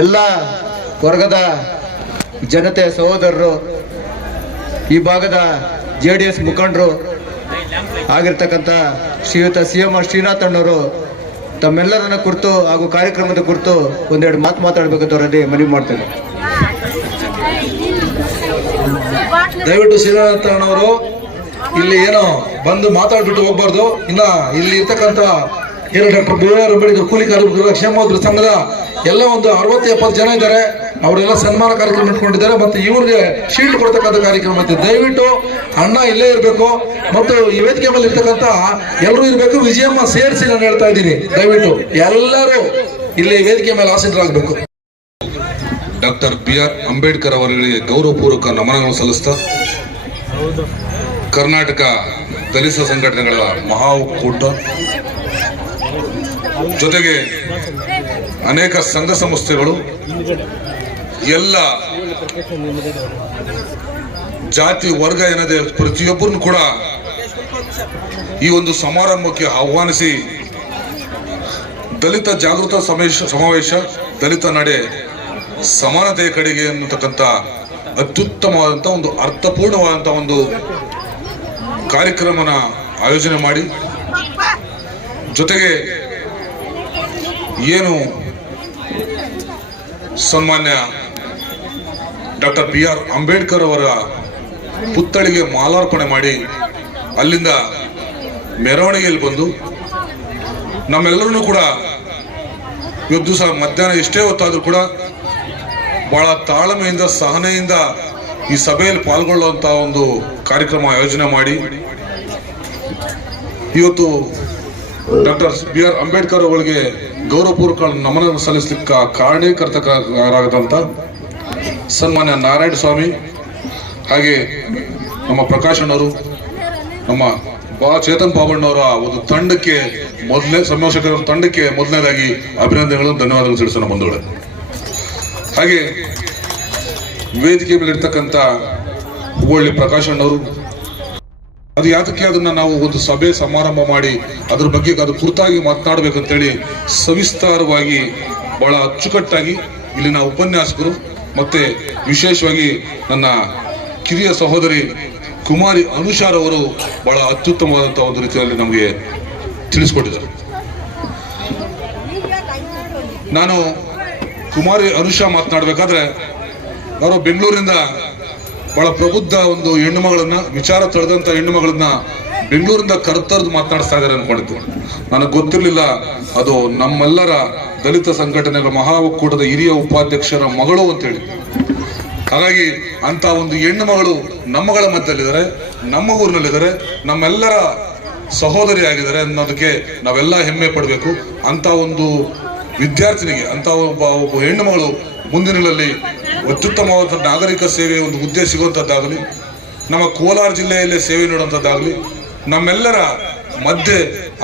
ಎಲ್ಲ ವರ್ಗದ ಜನತೆ ಸಹೋದರರು, ಈ ಭಾಗದ JDS ಮುಖಂಡರು ಆಗಿರ್ತಕ್ಕಂಥ ಶ್ರೀಯುತ CM ಶ್ರೀನಾಥ್ ಅಣ್ಣವರು ತಮ್ಮೆಲ್ಲರನ್ನ ಕುರಿತು ಹಾಗೂ ಕಾರ್ಯಕ್ರಮದ ಕುರಿತು ಒಂದೆರಡು ಮಾತು ಮಾತಾಡಬೇಕಂತ ಅವರಲ್ಲಿ ಮನವಿ ಮಾಡ್ತೇನೆ. ದಯವಿಟ್ಟು ಶ್ರೀನಾಥ್ ಅಣ್ಣವರು ಇಲ್ಲಿ ಏನೋ ಬಂದು ಮಾತಾಡ್ಬಿಟ್ಟು ಹೋಗ್ಬಾರ್ದು. ಇನ್ನ ಇಲ್ಲಿ ಇರ್ತಕ್ಕಂಥ ಏನು ಡಾಕ್ಟರ್ BR ಅಂಬೇಡ್ಕರ್ ಕೂಲಿ ಕಾರ್ಮಿಕರ ಕ್ಷೇಮೋದ್ರ ಸಂಘದ ಎಲ್ಲ ಒಂದು 60-70 ಜನ ಇದ್ದಾರೆ. ಅವರೆಲ್ಲ ಸನ್ಮಾನ ಕಾರ್ಯಕ್ರಮ ಇಟ್ಕೊಂಡಿದ್ದಾರೆ. ಮತ್ತೆ ಇವ್ರಿಗೆ ಶೀಲ್ಡ್ ಕೊಡ್ತಕ್ಕಂಥ ಕಾರ್ಯಕ್ರಮ ಐತೆ. ದಯವಿಟ್ಟು ಅಣ್ಣ ಇಲ್ಲೇ ಇರಬೇಕು ಮತ್ತು ಈ ವೇದಿಕೆ ಮೇಲೆ ಇರ್ತಕ್ಕಂಥ ಎಲ್ಲರೂ ಇರಬೇಕು. ವಿಜಯಮ್ಮ ಸೇರಿಸಿ ನಾನು ಹೇಳ್ತಾ ಇದ್ದೀನಿ, ದಯವಿಟ್ಟು ಎಲ್ಲರೂ ಇಲ್ಲಿ ವೇದಿಕೆ ಮೇಲೆ ಆಸೀನರಾಗಬೇಕು. ಡಾಕ್ಟರ್ BR ಅಂಬೇಡ್ಕರ್ ಅವರಿಗೆ ಗೌರವಪೂರ್ವಕ ನಮನಗಳನ್ನು ಸಲ್ಲಿಸ್ತಾ ಕರ್ನಾಟಕ ದಲಿತ ಸಂಘಟನೆಗಳ ಮಹಾ ಒಕ್ಕೂಟ ಜೊತೆಗೆ ಅನೇಕ ಸಂಘ ಸಂಸ್ಥೆಗಳು ಎಲ್ಲ ಜಾತಿ ವರ್ಗ ಏನದೆ ಪ್ರತಿಯೊಬ್ಬರನ್ನು ಕೂಡ ಈ ಒಂದು ಸಮಾರಂಭಕ್ಕೆ ಆಹ್ವಾನಿಸಿ ದಲಿತ ಜಾಗೃತ ಸಮಾವೇಶ, ದಲಿತ ನಡೆ ಸಮಾನತೆಯ ಕಡೆಗೆ ಅನ್ನತಕ್ಕಂಥ ಅತ್ಯುತ್ತಮವಾದಂಥ ಒಂದು ಅರ್ಥಪೂರ್ಣವಾದಂಥ ಒಂದು ಕಾರ್ಯಕ್ರಮನ ಆಯೋಜನೆ ಮಾಡಿ, ಜೊತೆಗೆ ಏನು ಸನ್ಮಾನ್ಯ ಡಾಕ್ಟರ್ BR ಅಂಬೇಡ್ಕರ್ ಅವರ ಪುತ್ಥಳಿಗೆ ಮಾಲಾರ್ಪಣೆ ಮಾಡಿ ಅಲ್ಲಿಂದ ಮೆರವಣಿಗೆಯಲ್ಲಿ ಬಂದು ನಮ್ಮೆಲ್ಲರನ್ನು ಕೂಡ ಇವತ್ತು ದಿವಸ ಮಧ್ಯಾಹ್ನ ಎಷ್ಟೇ ಹೊತ್ತಾದರೂ ಕೂಡ ಬಹಳ ತಾಳ್ಮೆಯಿಂದ ಸಹನೆಯಿಂದ ಈ ಸಭೆಯಲ್ಲಿ ಪಾಲ್ಗೊಳ್ಳುವಂತ ಒಂದು ಕಾರ್ಯಕ್ರಮ ಆಯೋಜನೆ ಮಾಡಿ ಇವತ್ತು ಡಾಕ್ಟರ್ BR ಅಂಬೇಡ್ಕರ್ ಅವರಿಗೆ ಗೌರವಪೂರ್ವಕ ನಮನ ಸಲ್ಲಿಸಲಿಕ್ಕೆ ಕಾರಣೀಕರ್ತರಾಗದಂತ ಸನ್ಮಾನ್ಯ ನಾರಾಯಣ ಸ್ವಾಮಿ, ಹಾಗೆ ನಮ್ಮ ಪ್ರಕಾಶ್ ಅಣ್ಣವರು, ನಮ್ಮ ಚೇತನ್ ಬಾಬಣ್ಣವರ ಒಂದು ತಂಡಕ್ಕೆ ಸಂಯೋಜಕರ ತಂಡಕ್ಕೆ ಮೊದಲನೇದಾಗಿ ಅಭಿನಂದನೆಗಳು, ಧನ್ಯವಾದಗಳು ತಿಳಿಸೋಣ ಬಂಧುಗಳೇ. ಹಾಗೆ ವೇದಿಕೆ ಮೇಲೆ ಇರ್ತಕ್ಕಂಥ ಹುಬ್ಬಳ್ಳಿ ಪ್ರಕಾಶ್ ಅಣ್ಣವರು, ಅದು ಯಾತಕ್ಕೆ ಅದನ್ನ ನಾವು ಒಂದು ಸಭೆ ಸಮಾರಂಭ ಮಾಡಿ ಅದ್ರ ಬಗ್ಗೆ ಅದು ಕುರಿತಾಗಿ ಮಾತನಾಡಬೇಕಂತೇಳಿ ಸವಿಸ್ತಾರವಾಗಿ ಬಹಳ ಅಚ್ಚುಕಟ್ಟಾಗಿ ಇಲ್ಲಿನ ಉಪನ್ಯಾಸಕರು ಮತ್ತೆ ವಿಶೇಷವಾಗಿ ನನ್ನ ಕಿರಿಯ ಸಹೋದರಿ ಕುಮಾರಿ ಅನುಷಾರ್ ಅವರು ಬಹಳ ಅತ್ಯುತ್ತಮವಾದಂತಹ ಒಂದು ರೀತಿಯಲ್ಲಿ ನಮಗೆ ತಿಳಿಸ್ಕೊಟ್ಟಿದ್ದಾರೆ. ನಾನು ಕುಮಾರಿ ಅನುಷಾ ಮಾತನಾಡಬೇಕಾದ್ರೆ ಅವರು ಬೆಂಗಳೂರಿನಿಂದ ಬಹಳ ಪ್ರಬುದ್ಧ ಒಂದು ಹೆಣ್ಣು ಮಗಳನ್ನ, ವಿಚಾರ ತಳೆದಂತ ಹೆಣ್ಣು ಮಗಳನ್ನ ಬೆಂಗಳೂರಿಂದ ಕರೆತರೆದು ಮಾತನಾಡಿಸ್ತಾ ಇದ್ದಾರೆ ಅನ್ಕೊಂಡಿದ್ದು. ನನಗೆ ಗೊತ್ತಿರಲಿಲ್ಲ ಅದು ನಮ್ಮೆಲ್ಲರ ದಲಿತ ಸಂಘಟನೆಗಳ ಮಹಾ ಒಕ್ಕೂಟದ ಹಿರಿಯ ಉಪಾಧ್ಯಕ್ಷರ ಮಗಳು ಅಂತೇಳಿ. ಹಾಗಾಗಿ ಅಂತ ಒಂದು ಹೆಣ್ಣು ಮಗಳು ನಮ್ಮಗಳ ಮಧ್ಯದಲ್ಲಿದ್ದಾರೆ, ನಮ್ಮ ಊರಿನಲ್ಲಿದ್ದಾರೆ, ನಮ್ಮೆಲ್ಲರ ಸಹೋದರಿ ಆಗಿದ್ದಾರೆ ಅನ್ನೋದಕ್ಕೆ ನಾವೆಲ್ಲ ಹೆಮ್ಮೆ ಪಡಬೇಕು. ಅಂತ ಒಂದು ವಿದ್ಯಾರ್ಥಿನಿಗೆ, ಅಂತ ಒಬ್ಬ ಹೆಣ್ಣು ಮಗಳು ಮುಂದಿನಲ್ಲಿ ಅತ್ಯುತ್ತಮವಾದ ನಾಗರಿಕ ಸೇವೆ ಒಂದು ಹುದ್ದೆ ಸಿಗುವಂಥದ್ದಾಗಲಿ, ನಮ್ಮ ಕೋಲಾರ ಜಿಲ್ಲೆಯಲ್ಲೇ ಸೇವೆ ನೀಡುವಂಥದ್ದಾಗಲಿ, ನಮ್ಮೆಲ್ಲರ ಮಧ್ಯೆ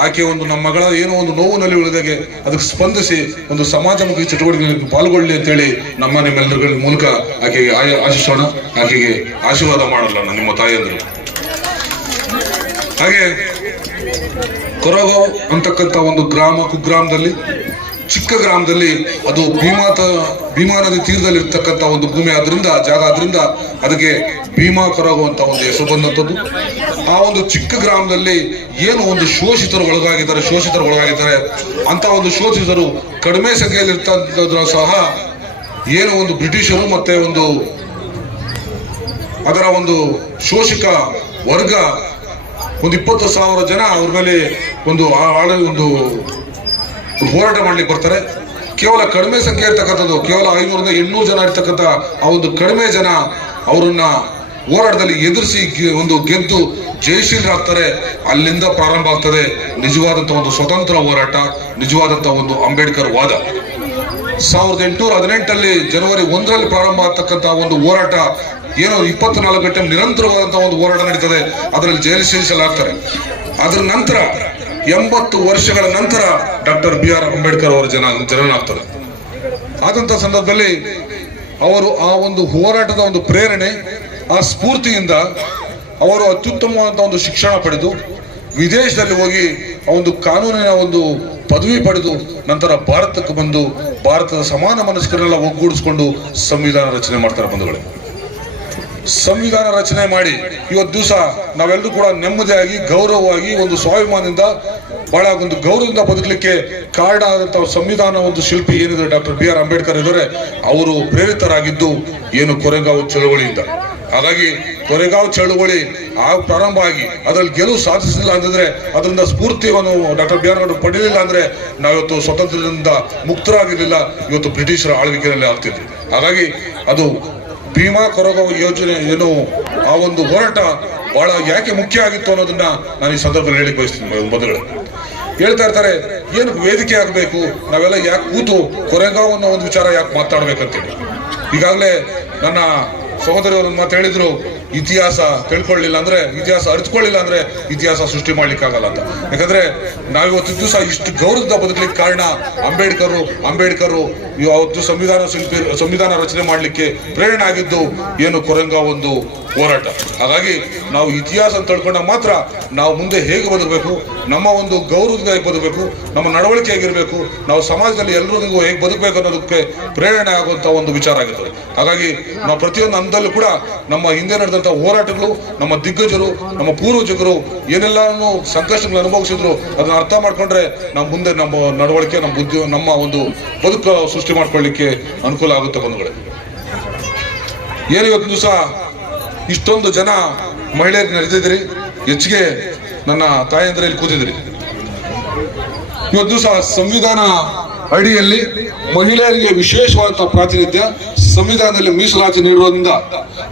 ಆಕೆ ಒಂದು ನಮ್ಮ ಮಗಳ ಏನೋ ಒಂದು ನೋವಿನಲ್ಲಿ ಉಳಿದಾಗೆ ಅದಕ್ಕೆ ಸ್ಪಂದಿಸಿ ಒಂದು ಸಮಾಜಮುಖಿ ಚಟುವಟಿಕೆಗಳಿಗೆ ಪಾಲ್ಗೊಳ್ಳಿ ಅಂತೇಳಿ ನಿಮ್ಮೆಲ್ಲರ ಮೂಲಕ ಆಕೆಗೆ ಆಶಿಸೋಣ, ಆಕೆಗೆ ಆಶೀರ್ವಾದ ಮಾಡಲ್ಲ ನಿಮ್ಮ ತಾಯಿಯಂದರು. ಹಾಗೆ ಕೊರಗಾಂವ್ ಅಂತಕ್ಕಂಥ ಒಂದು ಕುಗ್ರಾಮದಲ್ಲಿ, ಚಿಕ್ಕ ಗ್ರಾಮದಲ್ಲಿ, ಅದು ಭೀಮಾ ನದಿ ತೀರದಲ್ಲಿ ಇರ್ತಕ್ಕಂಥ ಒಂದು ಭೂಮಿ ಆದ್ರಿಂದ ಅದಕ್ಕೆ ಭೀಮಾ ಕೊರಗಾಂವ್ ಅಂತ ಒಂದು ಹೆಸರು ಬಂದಂಥದ್ದು. ಆ ಒಂದು ಚಿಕ್ಕ ಗ್ರಾಮದಲ್ಲಿ ಏನು ಒಂದು ಶೋಷಿತರು ಒಳಗಾಗಿದ್ದಾರೆ ಅಂತ ಒಂದು ಶೋಷಿತರು ಕಡಿಮೆ ಸಂಖ್ಯೆಯಲ್ಲಿ ಇರ್ತಂದ್ರೂ ಸಹ ಏನು ಒಂದು ಬ್ರಿಟಿಷರು ಮತ್ತೆ ಒಂದು ಅದರ ಒಂದು ಶೋಷಕ ವರ್ಗ ಒಂದು 20,000 ಜನ ಅವ್ರ ಮೇಲೆ ಒಂದು ಹೋರಾಟ ಮಾಡ್ಲಿಕ್ಕೆ ಬರ್ತಾರೆ. ಕೇವಲ ಕಡಿಮೆ ಸಂಖ್ಯೆ ಇರ್ತಕ್ಕಂಥದ್ದು, ಕೇವಲ 500-800 ಜನ ಇರ್ತಕ್ಕಂಥ ಆ ಒಂದು ಕಡಿಮೆ ಜನ ಅವರನ್ನ ಹೋರಾಟದಲ್ಲಿ ಎದುರಿಸಿ ಒಂದು ಗೆದ್ದು ಜಯಶೀಲರಾಗ್ತಾರೆ. ಅಲ್ಲಿಂದ ಪ್ರಾರಂಭ ಆಗ್ತದೆ ನಿಜವಾದಂತಹ ಒಂದು ಸ್ವತಂತ್ರ ಹೋರಾಟ, ನಿಜವಾದಂತಹ ಒಂದು ಅಂಬೇಡ್ಕರ್ ವಾದ. 1818 ಜನವರಿ 1 ಪ್ರಾರಂಭ ಆಗ್ತಕ್ಕಂಥ ಒಂದು ಹೋರಾಟ ಏನೋ 24 ಗಂಟೆ ನಿರಂತರವಾದಂತಹ ಒಂದು ಹೋರಾಟ ನಡೀತದೆ. ಅದರಲ್ಲಿ ಜಯಶೀಲಿಸಲಾಗ್ತಾರೆ. ಅದರ ನಂತರ 80 ವರ್ಷಗಳ ನಂತರ ಡಾಕ್ಟರ್ BR ಅಂಬೇಡ್ಕರ್ ಅವರ ಜನನ ಆಗ್ತದೆ. ಆದಂತಹ ಸಂದರ್ಭದಲ್ಲಿ ಅವರು ಆ ಒಂದು ಹೋರಾಟದ ಒಂದು ಪ್ರೇರಣೆ, ಆ ಸ್ಫೂರ್ತಿಯಿಂದ ಅವರು ಅತ್ಯುತ್ತಮವಾದಂತಹ ಒಂದು ಶಿಕ್ಷಣ ಪಡೆದು ವಿದೇಶದಲ್ಲಿ ಹೋಗಿ ಆ ಒಂದು ಕಾನೂನಿನ ಒಂದು ಪದವಿ ಪಡೆದು ನಂತರ ಭಾರತಕ್ಕೆ ಬಂದು ಭಾರತದ ಸಮಾನ ಮನಸ್ಕರೆಲ್ಲ ಒಗ್ಗೂಡಿಸ್ಕೊಂಡು ಸಂವಿಧಾನ ರಚನೆ ಮಾಡ್ತಾರೆ ಬಂಧುಗಳೇ. ಸಂವಿಧಾನ ರಚನೆ ಮಾಡಿ ಇವತ್ತು ದಿವಸ ನಾವೆಲ್ಲರೂ ಕೂಡ ನೆಮ್ಮದಿಯಾಗಿ ಗೌರವವಾಗಿ ಒಂದು ಸ್ವಾಭಿಮಾನದಿಂದ ಬಹಳ ಒಂದು ಗೌರವದಿಂದ ಬದುಕಲಿಕ್ಕೆ ಕಾರಣ ಆದಂತಹ ಸಂವಿಧಾನ ಒಂದು ಶಿಲ್ಪಿ ಏನಿದೆ ಡಾಕ್ಟರ್ ಬಿ ಆರ್ ಅಂಬೇಡ್ಕರ್ ಇದ್ದಾರೆ. ಅವರು ಪ್ರೇರಿತರಾಗಿದ್ದು ಏನು ಕೊರೆಗಾಂವ್ ಚಳವಳಿಯಿಂದ. ಹಾಗಾಗಿ ಕೊರೆಗಾಂವ್ ಚಳವಳಿ ಪ್ರಾರಂಭ ಆಗಿ ಅದರಲ್ಲಿ ಗೆಲುವು ಸಾಧಿಸಲಿಲ್ಲ ಅಂತಂದ್ರೆ, ಅದರಿಂದ ಸ್ಫೂರ್ತಿಯನ್ನು ಡಾಕ್ಟರ್ ಬಿ ಆರ್ ಅಂಬೇಡ್ಕರ್ ಪಡೆಯಲಿಲ್ಲ ಅಂದ್ರೆ ನಾವಿವತ್ತು ಸ್ವತಂತ್ರದಿಂದ ಮುಕ್ತರಾಗಿರ್ಲಿಲ್ಲ, ಇವತ್ತು ಬ್ರಿಟಿಷರ ಆಳ್ವಿಕೆಯಲ್ಲಿ ಆಗ್ತಿದ್ವಿ. ಹಾಗಾಗಿ ಅದು ಭೀಮಾ ಕೊರೆಗಾಂವ್ ಯೋಜನೆ ಏನು ಆ ಒಂದು ಹೋರಾಟ ಬಹಳ ಯಾಕೆ ಮುಖ್ಯ ಆಗಿತ್ತು ಅನ್ನೋದನ್ನ ನಾನು ಈ ಸಂದರ್ಭದಲ್ಲಿ ಹೇಳಿ ಬಯಸ್ತೀನಿ. ಬಂಧುಗಳೇ, ಹೇಳ್ತಾ ಇರ್ತಾರೆ ಏನು ವೇದಿಕೆ ಆಗಬೇಕು, ನಾವೆಲ್ಲ ಯಾಕೆ ಕೂತು ಕೊರೆಗಾಂವ್ ಅನ್ನೋ ಒಂದು ವಿಚಾರ ಯಾಕೆ ಮಾತಾಡ್ಬೇಕಂತೇಳಿ. ಈಗಾಗಲೇ ನನ್ನ ಸಹೋದರಿಯವರು ಮಾತು ಹೇಳಿದ್ರು, ಇತಿಹಾಸ ತಿಳ್ಕೊಳ್ಳಿಲ್ಲ ಅಂದ್ರೆ, ಇತಿಹಾಸ ಅರಿತುಕೊಳ್ಳಿಲ್ಲ ಅಂದ್ರೆ ಇತಿಹಾಸ ಸೃಷ್ಟಿ ಮಾಡ್ಲಿಕ್ಕೆ ಆಗಲ್ಲ ಅಂತ. ಯಾಕಂದ್ರೆ ನಾವಿವತ್ತು ದಿವಸ ಇಷ್ಟು ಗೌರವದಿಂದ ಬದುಕಲಿಕ್ಕೆ ಕಾರಣ ಅಂಬೇಡ್ಕರ್ ಅವತ್ತು ಸಂವಿಧಾನ ರಚನೆ ಮಾಡ್ಲಿಕ್ಕೆ ಪ್ರೇರಣೆ ಆಗಿದ್ದು ಏನು ಕೊರೆಗಾಂವ್ ಒಂದು ಹೋರಾಟ. ಹಾಗಾಗಿ ನಾವು ಇತಿಹಾಸ ಅಂತ ತಿಳ್ಕೊಂಡಾಗ ಮಾತ್ರ ನಾವು ಮುಂದೆ ಹೇಗೆ ಬದುಕಬೇಕು, ನಮ್ಮ ಒಂದು ಗೌರವದಿಂದ ಹೇಗೆ ಬದುಕಬೇಕು, ನಮ್ಮ ನಡವಳಿಕೆ ಹೇಗಿರಬೇಕು, ನಾವು ಸಮಾಜದಲ್ಲಿ ಎಲ್ಲರಿಗೂ ಹೇಗೆ ಬದುಕಬೇಕು ಅನ್ನೋದಕ್ಕೆ ಪ್ರೇರಣೆ ಆಗುವಂತ ಒಂದು ವಿಚಾರ ಆಗಿರ್ತದೆ. ಹಾಗಾಗಿ ನಾವು ಪ್ರತಿಯೊಂದು ಹಂತದಲ್ಲೂ ಕೂಡ ನಮ್ಮ ಹಿಂದೆ ನಡೆದಂತ ಹೋರಾಟಗಳು, ನಮ್ಮ ದಿಗ್ಗಜರು, ನಮ್ಮ ಪೂರ್ವಜರು ಏನೆಲ್ಲಾನು ಸಂಕಷ್ಟಗಳು ಅನುಭವಿಸಿದ್ರು ಅದನ್ನ ಅರ್ಥ ಮಾಡ್ಕೊಂಡ್ರೆ ನಾವು ಮುಂದೆ ನಮ್ಮ ನಡವಳಿಕೆ, ನಮ್ಮ ಬುದ್ಧಿ, ನಮ್ಮ ಒಂದು ಬದುಕು ಸೃಷ್ಟಿ ಮಾಡ್ಕೊಳ್ಳಿಕ್ಕೆ ಅನುಕೂಲ ಆಗುತ್ತೆ. ಬಂಧುಗಳೇ, ಏನು ಇವತ್ತು ದಿವಸ ಇಷ್ಟೊಂದು ಜನ ಮಹಿಳೆಯರು ನಡೆದಿದ್ರಿ, ಹೆಚ್ಚಿಗೆ ನನ್ನ ತಾಯಂದ್ರೆ ಇಲ್ಲಿ ಕೂತಿದ್ರಿ. ಇವತ್ತು ದಿವಸ ಸಂವಿಧಾನ ಅಡಿಯಲ್ಲಿ ಮಹಿಳೆಯರಿಗೆ ವಿಶೇಷವಾದ ಪ್ರಾತಿನಿಧ್ಯ ಸಂವಿಧಾನದಲ್ಲಿ ಮೀಸಲಾತಿ ನೀಡುವುದರಿಂದ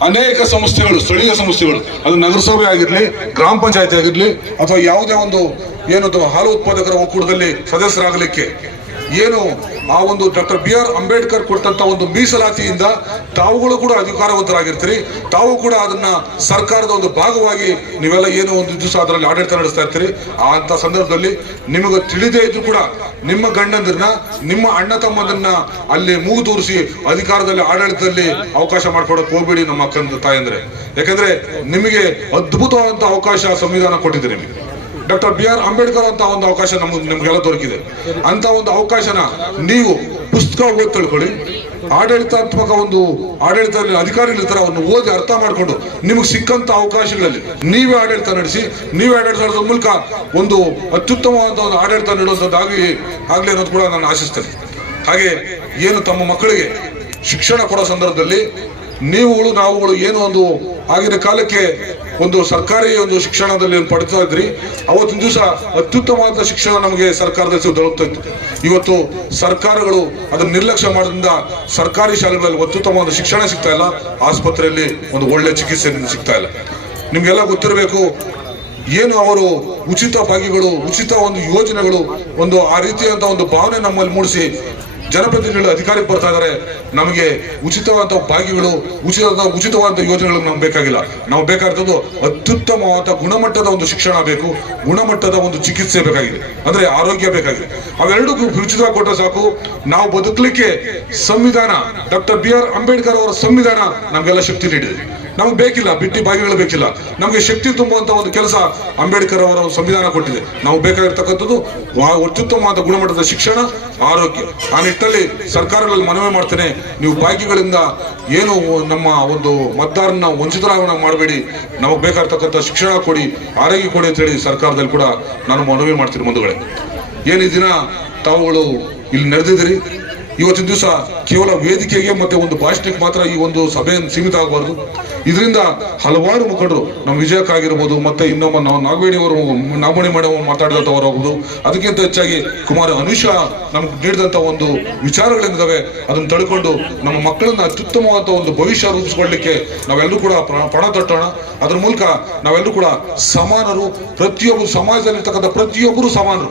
ಅನೇಕ ಸಂಸ್ಥೆಗಳು, ಸ್ಥಳೀಯ ಸಂಸ್ಥೆಗಳು, ಅದು ನಗರಸಭೆ ಆಗಿರ್ಲಿ, ಗ್ರಾಮ ಪಂಚಾಯತಿ ಆಗಿರ್ಲಿ, ಅಥವಾ ಯಾವುದೇ ಒಂದು ಏನು ಹಾಲು ಉತ್ಪಾದಕರ ಒಕ್ಕೂಟದಲ್ಲಿ ಸದಸ್ಯರಾಗಲಿಕ್ಕೆ ಏನು ಆ ಒಂದು ಡಾಕ್ಟರ್ ಬಿ ಆರ್ ಅಂಬೇಡ್ಕರ್ ಕೊಟ್ಟಂತ ಒಂದು ಮೀಸಲಾತಿಯಿಂದ ತಾವುಗಳು ಕೂಡ ಅಧಿಕಾರವಂತರಾಗಿರ್ತೀರಿ. ತಾವು ಕೂಡ ಅದನ್ನ ಸರ್ಕಾರದ ಒಂದು ಭಾಗವಾಗಿ ನೀವೆಲ್ಲ ಏನು ಒಂದು ದಿವಸ ಅದರಲ್ಲಿ ಆಡಳಿತ ನಡೆಸ್ತಾ ಇರ್ತೀರಿ. ಅಂತ ಸಂದರ್ಭದಲ್ಲಿ ನಿಮಗೆ ತಿಳಿದೇ ಇದ್ರು ಕೂಡ ನಿಮ್ಮ ಗಂಡಂದ್ರನ್ನ, ನಿಮ್ಮ ಅಣ್ಣ ತಮ್ಮದನ್ನ ಅಲ್ಲಿ ಮೂಗು ತೋರಿಸಿ ಅಧಿಕಾರದಲ್ಲಿ, ಆಡಳಿತದಲ್ಲಿ ಅವಕಾಶ ಮಾಡ್ಕೊಡಕ್ ಹೋಗ್ಬೇಡಿ ನಮ್ಮ ಅಕ್ಕನ ತಾಯಂದ್ರೆ. ಯಾಕಂದ್ರೆ ನಿಮಗೆ ಅದ್ಭುತವಾದಂತ ಅವಕಾಶ ಸಂವಿಧಾನ ಕೊಟ್ಟಿದೆ. ನಿಮಗೆ ಡಾಕ್ಟರ್ ಬಿ ಆರ್ ಅಂಬೇಡ್ಕರ್ ಅಂತ ಒಂದು ಅವಕಾಶ ನಿಮ್ಗೆಲ್ಲ ದೊರಕಿದೆ. ಅಂತ ಒಂದು ಅವಕಾಶನ ನೀವು ಪುಸ್ತಕ ಓದಿ ತಿಳ್ಕೊಳ್ಳಿ, ಆಡಳಿತಾತ್ಮಕ ಒಂದು ಆಡಳಿತದಲ್ಲಿ ಅಧಿಕಾರಿಗಳಿರ್ತಾರೆ, ಅವ್ರನ್ನ ಓದಿ ಅರ್ಥ ಮಾಡ್ಕೊಂಡು ನಿಮಗೆ ಸಿಕ್ಕಂತ ಅವಕಾಶಗಳಲ್ಲಿ ನೀವೇ ಆಡಳಿತ ನಡೆಸಿ, ನೀವೇ ಆಡಳಿತ ನಡೆಸೋ ಮೂಲಕ ಒಂದು ಅತ್ಯುತ್ತಮವಾದ ಒಂದು ಆಡಳಿತ ನೀಡುವಂಥದ್ದಾಗಲಿ ಅನ್ನೋದು ಕೂಡ ನಾನು ಆಶಿಸ್ತೇನೆ. ಹಾಗೆ ಏನು ತಮ್ಮ ಮಕ್ಕಳಿಗೆ ಶಿಕ್ಷಣ ಕೊಡೋ ಸಂದರ್ಭದಲ್ಲಿ ನೀವುಗಳು ನಾವುಗಳು ಏನು ಒಂದು ಆಗಿನ ಕಾಲಕ್ಕೆ ಒಂದು ಸರ್ಕಾರಿ ಒಂದು ಶಿಕ್ಷಣದಲ್ಲಿ ಪಡ್ತಾ ಇದ್ರಿ, ಅವತ್ತಿನ ದಿವಸ ಅತ್ಯುತ್ತಮವಾದ ಶಿಕ್ಷಣ ನಮಗೆ ಸರ್ಕಾರದಲ್ಲಿ ದೊರಕ್ತಾ ಇತ್ತು. ಇವತ್ತು ಸರ್ಕಾರಗಳು ಅದನ್ನ ನಿರ್ಲಕ್ಷ್ಯ ಮಾಡೋದ್ರಿಂದ ಸರ್ಕಾರಿ ಶಾಲೆಗಳಲ್ಲಿ ಅತ್ಯುತ್ತಮವಾದ ಶಿಕ್ಷಣ ಸಿಗ್ತಾ ಇಲ್ಲ, ಆಸ್ಪತ್ರೆಯಲ್ಲಿ ಒಂದು ಒಳ್ಳೆ ಚಿಕಿತ್ಸೆ ಸಿಗ್ತಾ ಇಲ್ಲ. ನಿಮ್ಗೆಲ್ಲ ಗೊತ್ತಿರಬೇಕು, ಏನು ಅವರು ಉಚಿತ ಭಾಗ್ಯಗಳು, ಉಚಿತ ಒಂದು ಯೋಜನೆಗಳು, ಒಂದು ಆ ರೀತಿಯಾದ ಒಂದು ಭಾವನೆ ನಮ್ಮಲ್ಲಿ ಮೂಡಿಸಿ ಜನಪ್ರತಿನಿಧಿಗಳು ಅಧಿಕಾರಕ್ಕೆ ಬರ್ತಾ ಇದ್ದಾರೆ. ನಮಗೆ ಉಚಿತವಾದ ಭಾಗ್ಯಗಳು, ಉಚಿತವಾದ ಯೋಜನೆಗಳು ನಮ್ಗೆ ಬೇಕಾಗಿಲ್ಲ. ನಾವು ಬೇಕಾಗಿರೋದು ಅತ್ಯುತ್ತಮವಾದ ಗುಣಮಟ್ಟದ ಒಂದು ಶಿಕ್ಷಣ ಬೇಕು, ಗುಣಮಟ್ಟದ ಒಂದು ಚಿಕಿತ್ಸೆ ಬೇಕಾಗಿದೆ, ಅಂದ್ರೆ ಆರೋಗ್ಯ ಬೇಕಾಗಿದೆ. ಅವೆರಡೂ ಉಚಿತವಾಗಿ ಕೊಟ್ಟರೆ ಸಾಕು. ನಾವು ಬದುಕಲಿಕ್ಕೆ ಸಂವಿಧಾನ, ಡಾಕ್ಟರ್ ಬಿ ಆರ್ ಅಂಬೇಡ್ಕರ್ ಅವರ ಸಂವಿಧಾನ ನಮ್ಗೆಲ್ಲ ಶಕ್ತಿ ನೀಡಿದೆ. ನಮ್ಗೆ ಬೇಕಿಲ್ಲ ಬಿಟ್ಟಿ ಭಾಗ್ಯಗಳು ಬೇಕಿಲ್ಲ, ನಮ್ಗೆ ಶಕ್ತಿ ತುಂಬುವಂತ ಒಂದು ಕೆಲಸ ಅಂಬೇಡ್ಕರ್ ಅವರ ಸಂವಿಧಾನ ಕೊಟ್ಟಿದೆ. ನಾವು ಬೇಕಾಗಿರ್ತಕ್ಕಂಥದ್ದು ಅತ್ಯುತ್ತಮವಾದ ಗುಣಮಟ್ಟದ ಶಿಕ್ಷಣ, ಆರೋಗ್ಯ. ಆ ನಿಟ್ಟಿನಲ್ಲಿ ಸರ್ಕಾರಗಳಲ್ಲಿ ಮನವಿ ಮಾಡ್ತೇನೆ, ನೀವು ಭಾಗ್ಯಗಳಿಂದ ಏನು ನಮ್ಮ ಒಂದು ಮತದಾರನ ವಂಚಿತರಾಗ ಮಾಡಬೇಡಿ, ನಮಗೆ ಬೇಕಾಗಿರ್ತಕ್ಕಂಥ ಶಿಕ್ಷಣ ಕೊಡಿ, ಆರೋಗ್ಯ ಕೊಡಿ ಅಂತ ಹೇಳಿ ಸರ್ಕಾರದಲ್ಲಿ ಕೂಡ ನಾನು ಮನವಿ ಮಾಡ್ತೀನಿ. ಬಂಧುಗಳೇ, ಏನು ಈ ದಿನ ತಾವುಗಳು ಇಲ್ಲಿ ನಡೆದಿದ್ದೀರಿ, ಇವತ್ತಿನ ದಿವಸ ಕೇವಲ ವೇದಿಕೆಗೆ ಮತ್ತೆ ಒಂದು ಭಾಷಣಕ್ಕೆ ಮಾತ್ರ ಈ ಒಂದು ಸಭೆಯನ್ನು ಸೀಮಿತ ಆಗಬಾರ್ದು. ಇದರಿಂದ ಹಲವಾರು ಮುಖಂಡರು, ನಮ್ಮ ವಿಜಯಕ್ಕಾಗಿರ್ಬೋದು, ಮತ್ತೆ ಇನ್ನೊಬ್ಬ ನಾಗವೇಣಿಯವರು, ನಾಗಮಣಿ ಮೇಡಮ್ ಮಾತಾಡಿದಂಥವ್ರು ಹೋಗ್ಬೋದು, ಅದಕ್ಕಿಂತ ಹೆಚ್ಚಾಗಿ ಕುಮಾರಿ ಅನುಷಾ ನಮ್ಗೆ ನೀಡಿದಂಥ ಒಂದು ವಿಚಾರಗಳೇನಿದ್ದಾವೆ ಅದನ್ನು ತಳ್ಕೊಂಡು ನಮ್ಮ ಮಕ್ಕಳನ್ನ ಅತ್ಯುತ್ತಮವಾದ ಒಂದು ಭವಿಷ್ಯ ರೂಪಿಸ್ಕೊಳ್ಳಿಕ್ಕೆ ನಾವೆಲ್ಲರೂ ಕೂಡ ಪಣ ತೊಟ್ಟೋಣ. ಅದ್ರ ಮೂಲಕ ನಾವೆಲ್ಲರೂ ಕೂಡ ಸಮಾನರು, ಪ್ರತಿಯೊಬ್ಬರು ಸಮಾಜದಲ್ಲಿರ್ತಕ್ಕಂಥ ಪ್ರತಿಯೊಬ್ಬರು ಸಮಾನರು.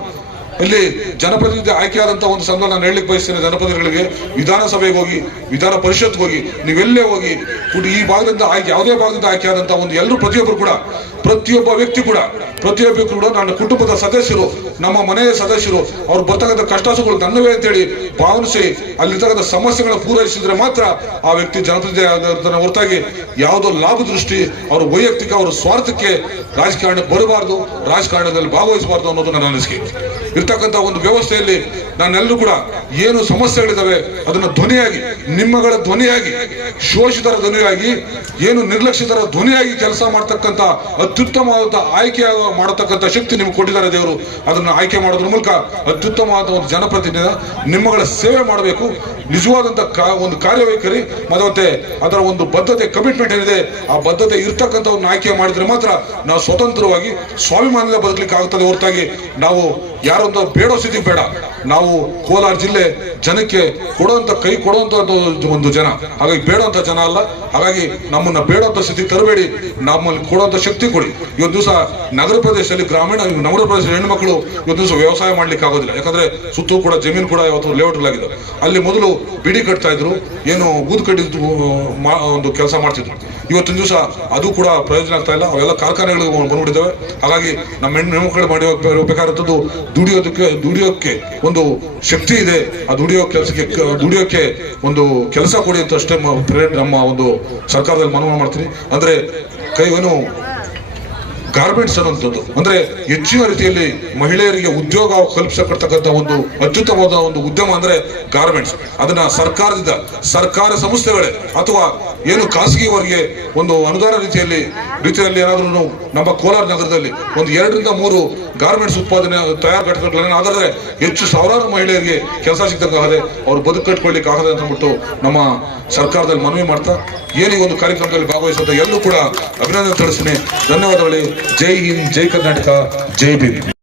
ಇಲ್ಲಿ ಜನಪ್ರತಿನಿಧಿ ಆಯ್ಕೆಯಾದಂತ ಒಂದು ಸಂದರ್ಭ ನಾನು ಹೇಳಲಿಕ್ಕೆ ಬಯಸ್ತೇನೆ. ಜನಪ್ರತಿನಿಧಿಗಳಿಗೆ ವಿಧಾನಸಭೆಗೆ ಹೋಗಿ, ವಿಧಾನ ಪರಿಷತ್ಗೆ ಹೋಗಿ, ನೀವೆಲ್ಲೇ ಹೋಗಿ ಈ ಭಾಗದಿಂದ ಆಯ್ಕೆ, ಯಾವುದೇ ಭಾಗದಿಂದ ಆಯ್ಕೆಯಾದಂತ ಒಂದು ಎಲ್ಲರೂ ಪ್ರತಿಯೊಬ್ಬ ವ್ಯಕ್ತಿ ಕೂಡ ನನ್ನ ಕುಟುಂಬದ ಸದಸ್ಯರು, ನಮ್ಮ ಮನೆಯ ಸದಸ್ಯರು, ಅವ್ರು ಬರ್ತಕ್ಕಂಥ ಕಷ್ಟ ಸುಖಗಳು ನನ್ನವೇ ಅಂತೇಳಿ ಭಾವನಿಸಿ ಅಲ್ಲಿರ್ತಕ್ಕಂಥ ಸಮಸ್ಯೆಗಳನ್ನ ಪೂರೈಸಿದ್ರೆ ಮಾತ್ರ ಆ ವ್ಯಕ್ತಿ ಜನಪ್ರತಿನಿಧಿ ಹೊರತಾಗಿ ಯಾವುದೋ ಲಾಭ ದೃಷ್ಟಿ, ಅವ್ರ ವೈಯಕ್ತಿಕ, ಅವ್ರ ಸ್ವಾರ್ಥಕ್ಕೆ ರಾಜಕಾರಣಕ್ಕೆ ಬರಬಾರ್ದು, ರಾಜಕಾರಣದಲ್ಲಿ ಭಾಗವಹಿಸಬಾರ್ದು ಅನ್ನೋದು ನನ್ನ ಅನಿಸಿಕೆ. ಇರ್ತಕ್ಕಂಥ ಒಂದು ವ್ಯವಸ್ಥೆಯಲ್ಲಿ ನಾನೆಲ್ಲರೂ ಕೂಡ ಏನು ಸಮಸ್ಯೆಗಳಿದ್ದಾವೆ ಅದನ್ನ ಧ್ವನಿಯಾಗಿ, ನಿಮ್ಮಗಳ ಧ್ವನಿಯಾಗಿ, ಶೋಷಿತರ ಧ್ವನಿಯಾಗಿ, ಏನು ನಿರ್ಲಕ್ಷಿತರ ಧ್ವನಿಯಾಗಿ ಕೆಲಸ ಮಾಡ್ತಕ್ಕಂಥ ಅತ್ಯುತ್ತಮವಾದ ಆಯ್ಕೆ ಮಾಡತಕ್ಕಂಥ ಶಕ್ತಿ ನಿಮ್ಗೆ ಕೊಟ್ಟಿದ್ದಾರೆ ದೇವರು. ಅದನ್ನು ಆಯ್ಕೆ ಮಾಡೋದ್ರ ಮೂಲಕ ಅತ್ಯುತ್ತಮವಾದ ಒಂದು ಜನಪ್ರತಿನಿಧಿ ನಿಮ್ಮಗಳ ಸೇವೆ ಮಾಡಬೇಕು. ನಿಜವಾದಂಥ ಒಂದು ಕಾರ್ಯವೈಖರಿ ಮತ್ತೆ ಅದರ ಒಂದು ಬದ್ಧತೆ, ಕಮಿಟ್ಮೆಂಟ್ ಏನಿದೆ ಆ ಬದ್ಧತೆ ಇರ್ತಕ್ಕಂಥವ್ರನ್ನ ಆಯ್ಕೆ ಮಾಡಿದ್ರೆ ಮಾತ್ರ ನಾವು ಸ್ವತಂತ್ರವಾಗಿ ಸ್ವಾಭಿಮಾನದಿಂದ ಬದುಕಲಿಕ್ಕೆ ಆಗ್ತದೆ. ಹೊರತಾಗಿ ನಾವು ಯಾರೊಂದು ಬೇಡೋ ಸ್ಥಿತಿ ಬೇಡ. ನಾವು ಕೋಲಾರ ಜಿಲ್ಲೆ ಜನಕ್ಕೆ ಕೊಡುವಂತ, ಕೈ ಕೊಡುವಂತ ಒಂದು ಜನ, ಹಾಗಾಗಿ ಬೇಡುವಂತ ಜನ ಅಲ್ಲ. ಹಾಗಾಗಿ ನಮ್ಮನ್ನ ಬೇಡುವಂತ ಸ್ಥಿತಿ ತರಬೇಡಿ, ನಮ್ಮಲ್ಲಿ ಕೊಡುವಂತ ಶಕ್ತಿ ಕೊಡಿ. ಇವತ್ತು ದಿವಸ ನಗರ ಪ್ರದೇಶದಲ್ಲಿ, ನಗರ ಪ್ರದೇಶದ ಹೆಣ್ಣುಮಕ್ಕಳು ಇವತ್ತು ದಿವಸ ವ್ಯವಸಾಯ ಮಾಡ್ಲಿಕ್ಕೆ ಆಗೋದಿಲ್ಲ. ಯಾಕಂದ್ರೆ ಸುತ್ತಲೂ ಕೂಡ ಜಮೀನು ಕೂಡ ಇವತ್ತು ಲೇಔಟ್ಗಳಾಗಿದೆ. ಅಲ್ಲಿ ಮೊದಲು ಬಿಡಿ ಕಟ್ತಾ ಇದ್ರು, ಏನು ಬೂದ್ ಕಟ್ಟಿ ಒಂದು ಕೆಲಸ ಮಾಡ್ತಿದ್ರು. ಇವತ್ತಿನ ದಿವಸ ಅದು ಕೂಡ ಪ್ರಯೋಜನ ಆಗ್ತಾ ಇಲ್ಲ. ಅವೆಲ್ಲ ಕಾರ್ಖಾನೆಗಳು ಬಂದ್ಬಿಟ್ಟಿದ್ದಾವೆ. ಹಾಗಾಗಿ ನಮ್ಮ ಹೆಣ್ಣುಮಕ್ಕಳು ಮಾಡಿ ಬೇಕಾದಂಥದ್ದು ದುಡಿಯೋಕ್ಕೆ ಒಂದು ಶಕ್ತಿ ಇದೆ. ಆ ದುಡಿಯೋಕ್ಕೆ ಒಂದು ಕೆಲಸ ಕೊಡಿ ಅಂತ ಅಷ್ಟೇ ನಮ್ಮ ಒಂದು ಸರ್ಕಾರದಲ್ಲಿ ಮನವಿ ಮಾಡ್ತೀನಿ. ಅಂದ್ರೆ ಏನು ಗಾರ್ಮೆಂಟ್ಸ್ ಅನ್ನುವಂಥದ್ದು ಅಂದ್ರೆ ಹೆಚ್ಚಿನ ರೀತಿಯಲ್ಲಿ ಮಹಿಳೆಯರಿಗೆ ಉದ್ಯೋಗ ಕಲ್ಪಿಸತಕ್ಕಂಥ ಒಂದು ಅತ್ಯುತ್ತಮವಾದ ಒಂದು ಉದ್ಯಮ ಅಂದ್ರೆ ಗಾರ್ಮೆಂಟ್ಸ್. ಅದನ್ನ ಸರ್ಕಾರದಿಂದ, ಸರ್ಕಾರ ಸಂಸ್ಥೆಗಳೇ ಅಥವಾ ಏನು ಖಾಸಗಿಯವರಿಗೆ ಒಂದು ಅನುದಾನ ರೀತಿಯಲ್ಲಿ ಏನಾದ್ರೂ ನಮ್ಮ ಕೋಲಾರ ನಗರದಲ್ಲಿ ಒಂದು 2 ರಿಂದ 3 ಗಾರ್ಮೆಂಟ್ಸ್ ಉತ್ಪಾದನೆ ತಯಾರು ಘಟಕಗಳೇನಾದರೆ ಹೆಚ್ಚು ಸಾವಿರಾರು ಮಹಿಳೆಯರಿಗೆ ಕೆಲಸ ಸಿಗ್ತಕ್ಕಾಗದೆ, ಅವ್ರು ಬದುಕು ಕಟ್ಕೊಳ್ಳಿಕ್ಕೆ ಆಗದೆ ಅಂತ ಅಂದ್ಬಿಟ್ಟು ನಮ್ಮ ಸರ್ಕಾರದಲ್ಲಿ ಮನವಿ ಮಾಡ್ತಾ, ಏನು ಈ ಒಂದು ಕಾರ್ಯಕ್ರಮದಲ್ಲಿ ಭಾಗವಹಿಸಿದ ಎಲ್ಲರೂ ಕೂಡ ಅಭಿನಂದನೆ ತಿಳಿಸ್ತೀನಿ. ಧನ್ಯವಾದಗಳು. ಜೈ ಹಿಂದ್, ಜೈ ಕರ್ನಾಟಕ, ಜೈ ಭೀಮ್.